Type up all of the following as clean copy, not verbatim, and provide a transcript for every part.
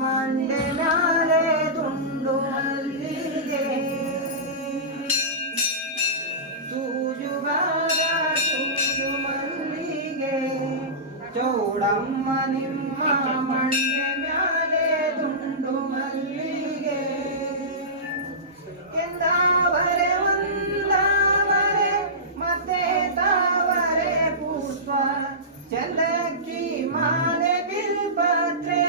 ಮಂಡೆ ಮ್ಯಾಲೆ ದುಂಡು ಮಲ್ಲಿಗೆ ಸೂಜುಗಾದ ಸೂಜು ಮಲ್ಲಿಗೆ ಚೌಡಮ್ಮ ನಿಮ್ಮ ಮಂಡೆ ಮ್ಯಾಲೆ ದುಂಡು ಮಲ್ಲಿಗೆ ಎಂದಾವರೆ ಒಂದಾವರೆ ಮತ್ತೆ ತಾವರೆ ಪುಷ್ಪ ಚಂದಕ್ಕಿ ಮಾಲೆ ಬಿಲ್ಪತ್ರೆ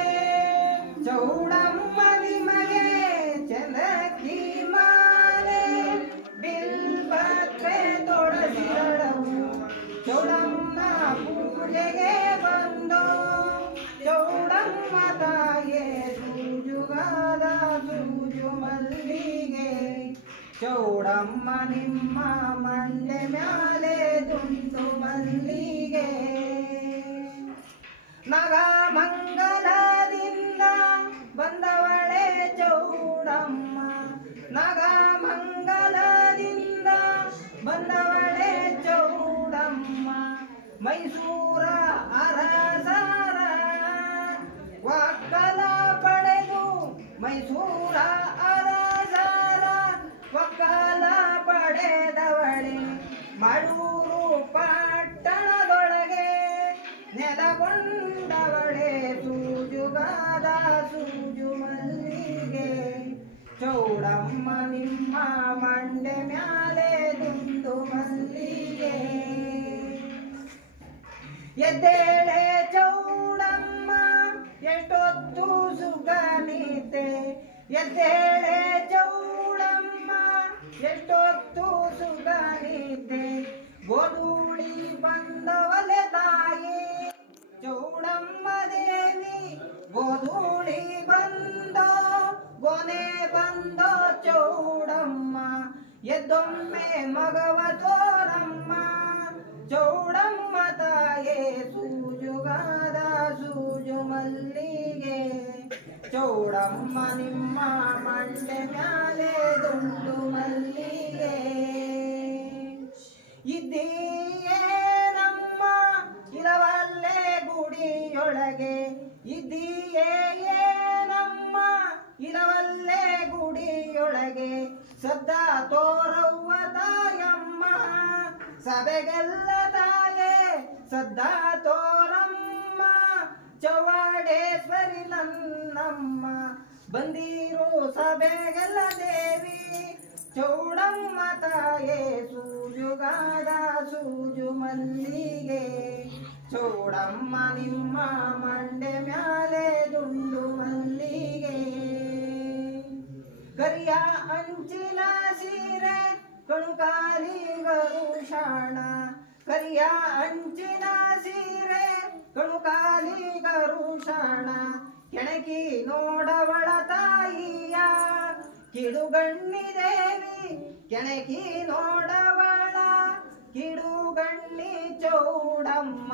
ಚೌಡಮ್ಮ ನಿಮಗೆ ಚಂದಕ್ಕಿ ಮಾಲೆ ಬಿಲ್ಪತ್ರೆ ತೊಡಸಿರಳವು ಚೌಡಮ್ಮ ಪೂಜೆಗೆ ಬಂದು ಚೌಡಮ್ಮ ತಾಯೇ ಸೂಜುಗಾದ ಸೂಜು ಮಲ್ಲಿಗೆ ಚೌಡಮ್ಮ ನಿಮ್ಮ ಮಂಡೆ ಮ್ಯಾಲೆ ದುಂಡು ಮಲ್ಲಿಗೆ ನಗಮಂಗಲದಿಂದ ಬಂದವಳೆ ಚೌಡಮ್ಮ ನಗಮಂಗಲದಿಂದ ಬಂದವಳೆ ಚೌಡಮ್ಮ ಮೈಸೂರ ಅರಸರ ಒಕ್ಕಲ ಪಡೆದು ಮೈಸೂರ ಅರಸರ ಒಕ್ಕಲ ಪಡೆದವಳೆ ಮಳೂರು ಪಟ್ಟಣದೊಳಗೆ ನೆಲಗೊಂಡವಳೆ ಸೂಜುಗಾದ ಸೂಜು ಮಲ್ಲಿಗೆ ಚೌಡಮ್ಮ ನಿಮ್ಮ ಮಂಡೆ ಮ್ಯಾಲೆ ದುಂಡು ಮಲ್ಲಿಗೆ ಎದ್ದೇಳೆ ಚೌಡಮ್ಮ ಎಷ್ಟೊತ್ತು ಸುಗನಿತೆ ಎದ್ದೇಳೆ ಚೌಡಮ್ಮ ಎಷ್ಟೊತ್ತು ಸುಗನಿತೆ ಗೋಧೂಳಿ ಬಂದವಲೆ ತಾಯಿ ಚೌಡಮ್ಮ ದೇವಿ ಗೋಧೂಳಿ ಬಂದೋ ಗೊನೆ ಬಂದೋ ಚೌಡಮ್ಮ ಎದ್ದೊಮ್ಮೆ ಮಗವ ತೋರಮ್ಮ ಚೌಡಮ್ಮ ತಾಯೇ ಸೂಜುಗಾದ ಸೂಜು ಮಲ್ಲಿಗೆ ಚೌಡಮ್ಮ ನಿಮ್ಮ ಮಂಡೆ ಮ್ಯಾಲೆ ದುಂಡು ಮಲ್ಲಿಗೆ ಇದ್ದೀಯೇ ನಮ್ಮ ಇರವಲ್ಲೇ ಗುಡಿಯೊಳಗೆ ಇದ್ದೀಯೇ ನಮ್ಮ ಇರವಲ್ಲೇ ಗುಡಿಯೊಳಗೆ ಸದಾ ತೋರವ್ವ ತಾಯಮ್ಮ ಸಭೆಗೆಲ್ಲ ತಾಯೇ ಸದಾ ತೋರಮ್ಮ ಚೌಡೇಶ್ವರಿ ನನ್ನಮ್ಮ ಬಂದಿರೋ ಸಭೆಗೆಲ್ಲ ದೇವಿ ಚೌಡಮ್ಮ ತಾಯೇ ಸೂಜುಗಾದ ಸೂಜು ಮಲ್ಲಿಗೆ ಚೌಡಮ್ಮ ನಿಮ್ಮ ಮಂಡೆ ಮ್ಯಾಲೆ ದುಂಡು ಮಲ್ಲಿಗೆ ಕರಿಯ ಅಂಚಿನ ಸೀರೆ ಕಣುಕಾಲಿ ಗರುಷಾಣ ಕರಿಯ ಅಂಚಿನ ಸೀರೆ ಕಣುಕಾಲಿ ಗರುಷಾಣ ಕೆಣಕಿ ನೋಡವಳ ತಾಯಿಯ ಕಿಡುಗಣ್ಣಿ ದೇವಿ ಕೆಣಕಿ ನೋಡವಳ ಕಿಡುಗಣ್ಣಿ ಚೌಡಮ್ಮ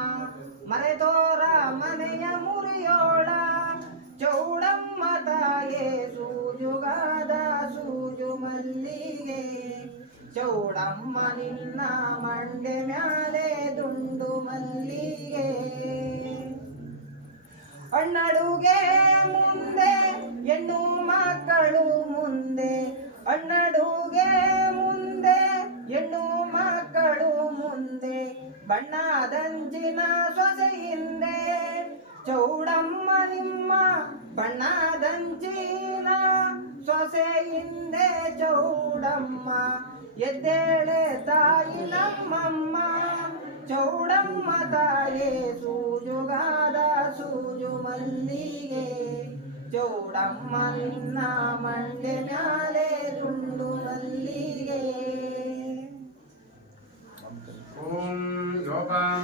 ಮರೆತೋರ ಮನೆಯ ಮುರಿಯೋಳ ಚೌಡಮ್ಮ ತಾಯೇ ಸೂಜುಗಾದ ಸೂಜು ಮಲ್ಲಿಗೆ ಚೌಡಮ್ಮ ನಿನ್ನ ಮಂಡೆ ಮ್ಯಾಲೆ ದುಂಡು ಮಲ್ಲಿಗೆ ಅಣ್ಣಡುಗೆ ಮುಂದೆ ಹೆಣ್ಣು ಮಕ್ಕಳು ಮುಂದೆ ಅಣ್ಣಡುಗೆ ಮುಂದೆ ಹೆಣ್ಣು ಮಕ್ಕಳು ಮುಂದೆ ಬಣ್ಣದಂಚಿನ ಸೊಸೆ ಹಿಂದೆ ಚೌಡಮ್ಮ ನಿಮ್ಮ ಬಣ್ಣದಂಚಿನ ಸೊಸೆ ಹಿಂದೆ ಚೌಡಮ್ಮ ಎದ್ದೇಳೆ ತಾಯಿ ನಮ್ಮಮ್ಮ ಚೌಡಮ್ಮ ತಾಯೇ ಸೂಜುಗಾದ ಸೂಜು ಮಲ್ಲಿಗೆ ಚೌಡಮ್ಮ ನಿನ್ನ ಮಂಡೆ ಮ್ಯಾಲೆ ದುಂಡು ಮಲ್ಲಿಗೆ ಓಂ ಯೋಗಾಂ